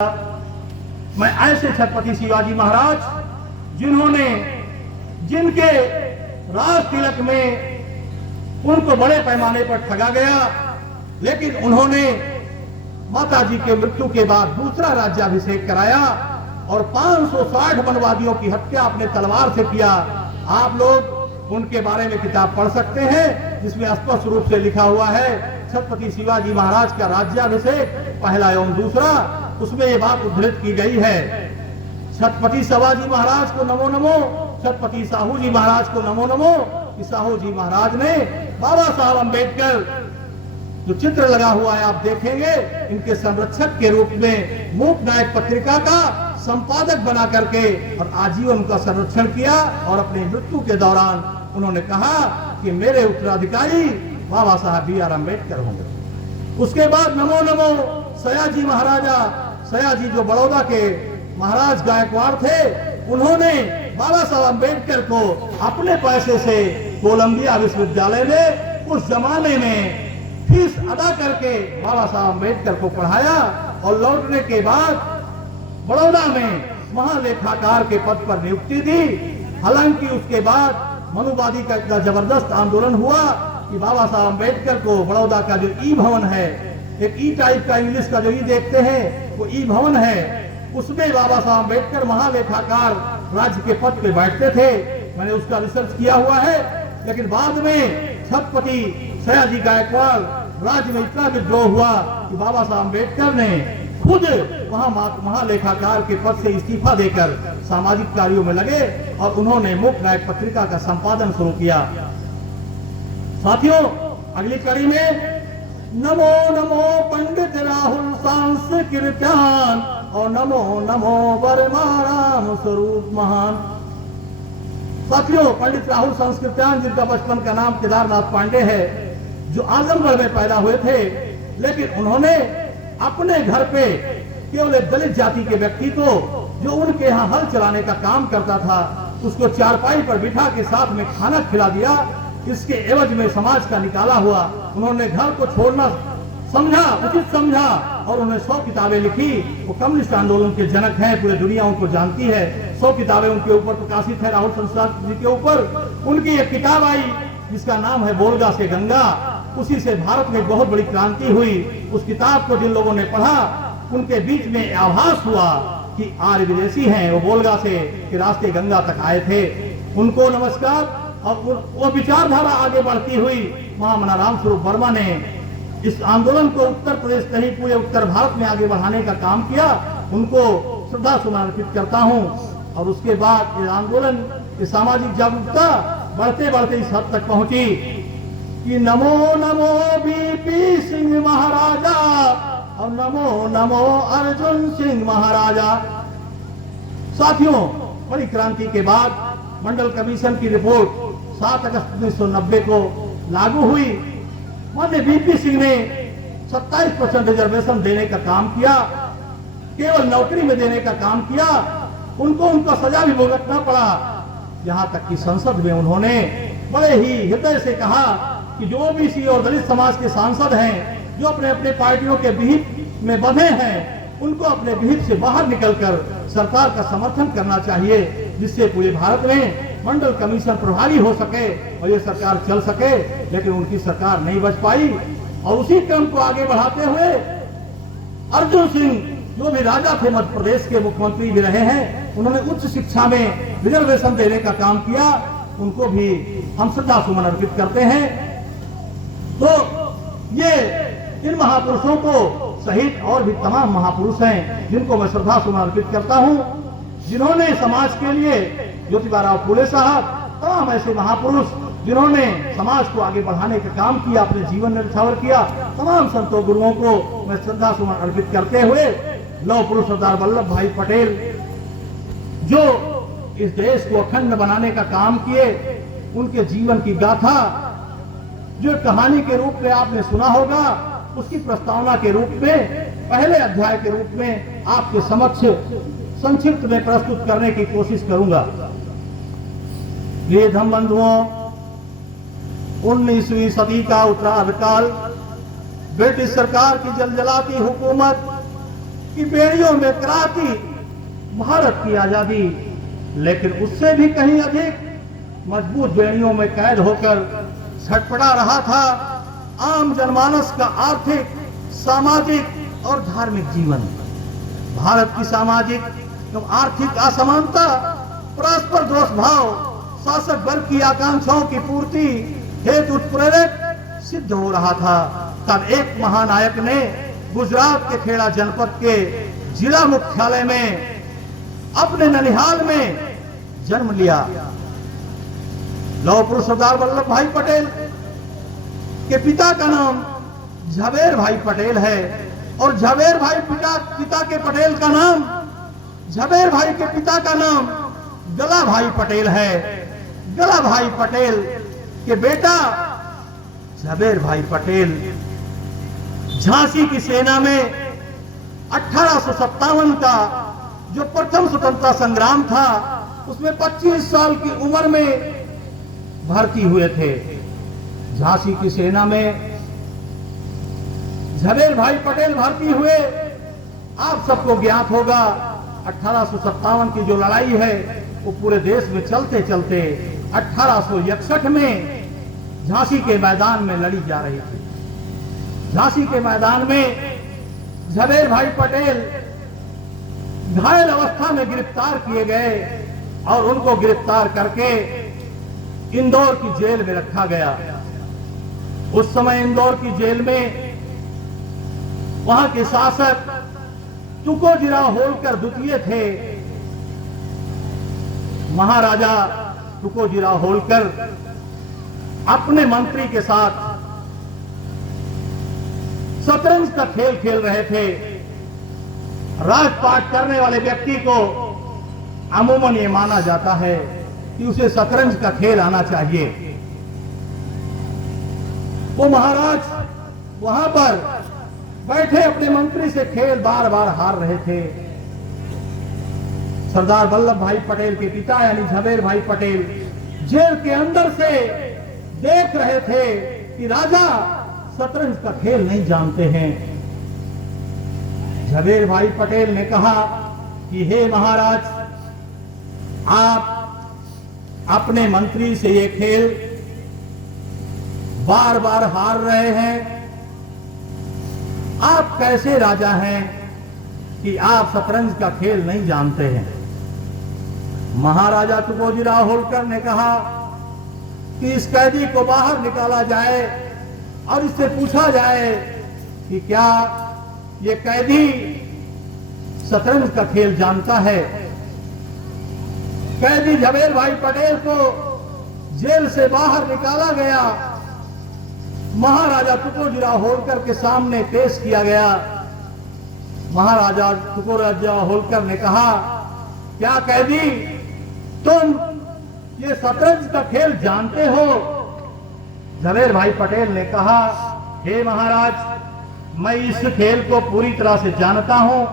मैं ऐसे छत्रपति शिवाजी महाराज जिनके राज तिलक में उनको बड़े पैमाने पर ठगा गया, लेकिन उन्होंने माता जी के मृत्यु के बाद दूसरा राज्याभिषेक कराया और 560 वनवादियों की हत्या अपने तलवार से किया। आप लोग उनके बारे में किताब पढ़ सकते हैं जिसमें स्पष्ट रूप से लिखा हुआ है छत्रपति शिवाजी महाराज का राज्याभिषेक पहला एवं दूसरा, उसमें ये बात उद्धृत की गई है। छत्रपति शिवाजी महाराज को नमो नमो, छत्रपति साहू जी महाराज को नमो नमो। साहू जी महाराज ने बाबा साहब अम्बेडकर जो चित्र लगा हुआ है आप देखेंगे, इनके संरक्षक के रूप में मूक नायक पत्रिका का संपादक बना करके और आजीवन उनका संरक्षण किया और अपनी मृत्यु के दौरान उन्होंने कहा कि मेरे उत्तराधिकारी बाबा साहब B.R. अम्बेडकर होंगे। उसके बाद नमो नमो सयाजी महाराजा, सयाजी जो बड़ौदा के महाराज गायकवाड़ थे, उन्होंने बाबा साहब अम्बेडकर को अपने पैसे से कोलंबिया विश्वविद्यालय में उस जमाने में फीस अदा करके बाबा साहब अम्बेडकर को पढ़ाया और लौटने के बाद बड़ौदा में महालेखाकार के पद पर नियुक्ति दी। हालांकि उसके बाद मनुवादी का इतना जबरदस्त आंदोलन हुआ कि बाबा साहब अम्बेडकर को बड़ौदा का जो ई भवन है, एक ई टाइप का इंग्लिश का जो ई देखते हैं वो ई भवन है, उसमें बाबा साहब अम्बेडकर महालेखाकार राज्य के पद पे बैठते थे। मैंने उसका रिसर्च किया हुआ है। लेकिन बाद में छत्रपति सयाजी गायकवाड़ राज्य में इतना विद्रोह हुआ कि बाबा साहब अम्बेडकर ने खुद वहां महालेखाकार के पद से इस्तीफा देकर सामाजिक कार्यों में लगे और उन्होंने मूक नायक पत्रिका का संपादन शुरू किया। साथियों, अगली कड़ी में नमो नमो पंडित राहुल सांस्कृत्यान और नमो नमो वर्माराम स्वरूप महान। साथियों, पंडित राहुल सांस्कृत्यान जिनका बचपन का नाम केदारनाथ पांडे है, जो आजमगढ़ में पैदा हुए थे, लेकिन उन्होंने अपने घर पे केवल एक दलित जाति के व्यक्ति को जो उनके यहाँ हल चलाने का काम करता था, उसको चारपाई पर बिठा के साथ में खाना खिला दिया। इसके एवज में समाज का निकाला हुआ। उन्होंने घर को छोड़ना समझा, उचित समझा और उन्होंने 100 किताबें लिखी। वो कम्युनिस्ट आंदोलन के जनक हैं, पूरी दुनिया उनको जानती है। 100 किताबें उनके ऊपर प्रकाशित है, राहुल संस्कृत जी के ऊपर। उनकी एक किताब आई जिसका नाम है बोलगा से गंगा। उसी से भारत में बहुत बड़ी क्रांति हुई। उस किताब को जिन लोगों ने पढ़ा, उनके बीच में आभास हुआ कि आर्य विदेशी हैं, वो बोलगा से के रास्ते गंगा तक आए थे। उनको नमस्कार। और वो विचारधारा आगे बढ़ती हुई महामना राम स्वरूप वर्मा ने इस आंदोलन को उत्तर प्रदेश नहीं पूरे उत्तर भारत में आगे बढ़ाने का काम किया। उनको श्रद्धा सुमन अर्पित करता हूँ। और उसके बाद ये आंदोलन, ये सामाजिक जागरूकता बढ़ते बढ़ते इस हद तक पहुंची कि नमो नमो बीपी सिंह महाराजा और नमो नमो अर्जुन सिंह महाराजा। साथियों, बड़ी क्रांति के बाद मंडल कमीशन की रिपोर्ट 7 अगस्त 1990 को लागू हुई। माननीय बीपी सिंह ने 27% रिजर्वेशन देने का काम किया, केवल नौकरी में देने का काम किया। उनको उनका सजा भी भुगतना पड़ा। यहाँ तक कि संसद में उन्होंने बड़े ही हृदय से कहा कि जो ओबीसी और दलित समाज के सांसद हैं, जो अपने अपने पार्टियों के विहित में बंधे हैं, उनको अपने विहित से बाहर निकलकर सरकार का समर्थन करना चाहिए, जिससे पूरे भारत में मंडल कमीशन प्रभावी हो सके और ये सरकार चल सके। लेकिन उनकी सरकार नहीं बच पाई। और उसी क्रम को आगे बढ़ाते हुए अर्जुन सिंह, जो भी राजा थे, मध्य प्रदेश के मुख्यमंत्री भी रहे हैं, उन्होंने उच्च शिक्षा में रिजर्वेशन देने का काम किया। उनको भी हम श्रद्धा सुमन अर्पित करते हैं। तो ये इन महापुरुषों को सहित और भी तमाम महापुरुष हैं जिनको मैं श्रद्धा सुमन अर्पित करता हूं, जिन्होंने समाज के लिए, ज्योतिबा फूले साहब, तमाम ऐसे महापुरुष जिन्होंने समाज को आगे बढ़ाने का काम किया, अपने जीवन में न्यौछावर किया। तमाम संतों गुरुओं को मैं श्रद्धा सुमन अर्पित करते हुए लौह पुरुष सरदार वल्लभ भाई पटेल, जो इस देश को अखंड बनाने का काम किए, उनके जीवन की गाथा जो कहानी के रूप में आपने सुना होगा, उसकी प्रस्तावना के रूप में, पहले अध्याय के रूप में आपके समक्ष संक्षिप्त में प्रस्तुत करने की कोशिश करूंगा। प्रिय धर्म बंधुओं, 19वीं सदी का उत्तरार्ध काल, ब्रिटिश सरकार की जलजलाती हुकूमत कि बेड़ियों में क्रांति, भारत की आजादी, लेकिन उससे भी कहीं अधिक मजबूत बेड़ियों में कैद होकर छटपटा रहा था आम जनमानस का आर्थिक, सामाजिक और धार्मिक जीवन। भारत की सामाजिक एवं आर्थिक असमानता, परस्पर दोष भाव, शासक वर्ग की आकांक्षाओं की पूर्ति हेतु उत्प्रेरक सिद्ध हो रहा था। तब एक महानायक ने गुजरात के खेड़ा जनपद के जिला मुख्यालय में अपने ननिहाल में जन्म लिया। लौह पुरुष सरदार वल्लभ भाई पटेल के पिता का नाम झवेर भाई पटेल है और झवेर भाई पिता के पटेल का नाम, झवेर भाई के पिता का नाम गला भाई पटेल है। गला भाई पटेल के बेटा झवेर भाई पटेल झांसी की सेना में 1857 का जो प्रथम स्वतंत्रता संग्राम था उसमें 25 साल की उम्र में भर्ती हुए थे। झांसी की सेना में झवेर भाई पटेल भर्ती हुए। आप सबको ज्ञात होगा 1857 की जो लड़ाई है वो पूरे देश में चलते चलते 1861 में झांसी के मैदान में लड़ी जा रही थी। झांसी के मैदान में झवेर भाई पटेल घायल अवस्था में गिरफ्तार किए गए और उनको गिरफ्तार करके इंदौर की जेल में रखा गया। उस समय इंदौर की जेल में वहां के शासक तुकोजीराव होलकर द्वितीय थे। महाराजा तुकोजीराव होलकर अपने मंत्री के साथ शतरंज का खेल खेल रहे थे। राजपाट करने वाले व्यक्ति को अमूमन ये माना जाता है कि उसे शतरंज का खेल आना चाहिए। वो महाराज वहां पर बैठे अपने मंत्री से खेल बार बार हार रहे थे। सरदार वल्लभ भाई पटेल के पिता यानी झवेर भाई पटेल जेल के अंदर से देख रहे थे कि राजा शतरंज का खेल नहीं जानते हैं। झवेर भाई पटेल ने कहा कि हे महाराज, आप अपने मंत्री से ये खेल बार बार हार रहे हैं। आप कैसे राजा हैं कि आप शतरंज का खेल नहीं जानते हैं। महाराजा तुकोजीराव होलकर ने कहा कि इस कैदी को बाहर निकाला जाए और इससे पूछा जाए कि क्या ये कैदी शतरंज का खेल जानता है। कैदी झवेर भाई पटेल को जेल से बाहर निकाला गया। महाराजा तुकोजीराव होलकर के सामने पेश किया गया। महाराजा तुकोजीराव होलकर ने कहा, क्या कैदी तुम ये शतरंज का खेल जानते हो। झवेर भाई पटेल ने कहा, हे महाराज, मैं इस खेल को पूरी तरह से जानता हूं।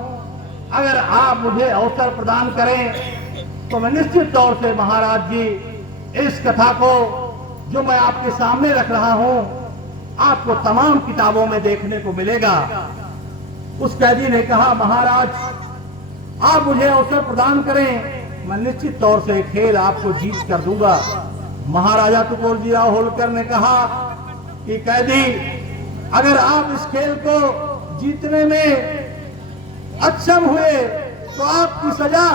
अगर आप मुझे अवसर प्रदान करें तो मैं निश्चित तौर से महाराज जी इस कथा को जो मैं आपके सामने रख रहा हूं आपको तमाम किताबों में देखने को मिलेगा। उस कैदी ने कहा, महाराज आप मुझे अवसर प्रदान करें, मैं निश्चित तौर से खेल आपको जीत कर दूंगा। महाराजा तुकोजीराव होलकर ने कहा कि कैदी, अगर आप इस खेल को जीतने में अक्षम हुए तो आपकी सजा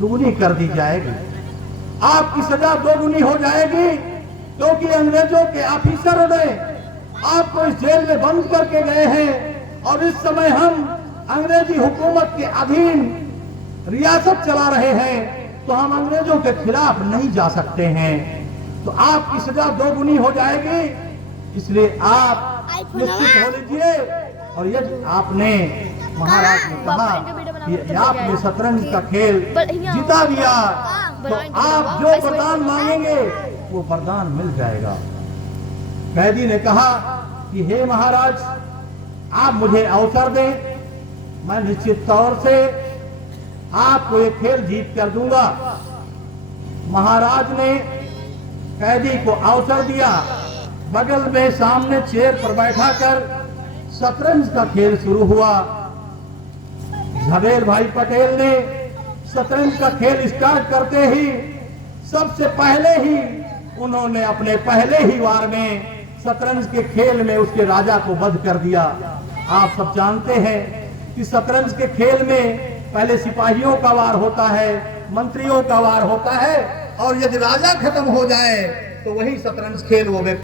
दुगुनी कर दी जाएगी। आपकी सजा दोगुनी हो जाएगी क्योंकि अंग्रेजों के ऑफिसरों ने आपको इस जेल में बंद करके गए हैं और इस समय हम अंग्रेजी हुकूमत के अधीन रियासत चला रहे हैं, तो हम अंग्रेजों के खिलाफ नहीं जा सकते हैं। तो आपकी सजा दोगुनी हो जाएगी, इसलिए आप निश्चित हो लीजिए। और यदि आपने, महाराज ने कहा कि आपने शतरंज का खेल जिता दिया तो आप जो वरदान मांगेंगे वो वरदान मिल जाएगा। कैदी ने कहा कि हे महाराज, आप मुझे अवसर दें, मैं निश्चित तौर से आपको ये खेल जीत कर दूंगा। महाराज ने कैदी को अवसर दिया। बगल में सामने चेयर पर बैठाकर शतरंज का खेल शुरू हुआ। झवेर भाई पटेल ने शतरंज का खेल स्टार्ट करते ही सबसे पहले ही उन्होंने अपने पहले ही वार में शतरंज के खेल में उसके राजा को वध कर दिया। आप सब जानते हैं कि शतरंज के खेल में पहले सिपाहियों का वार होता है, मंत्रियों का वार होता है, और यदि राजा खत्म हो जाए तो वही शतरंज खेल वो व्यक्ति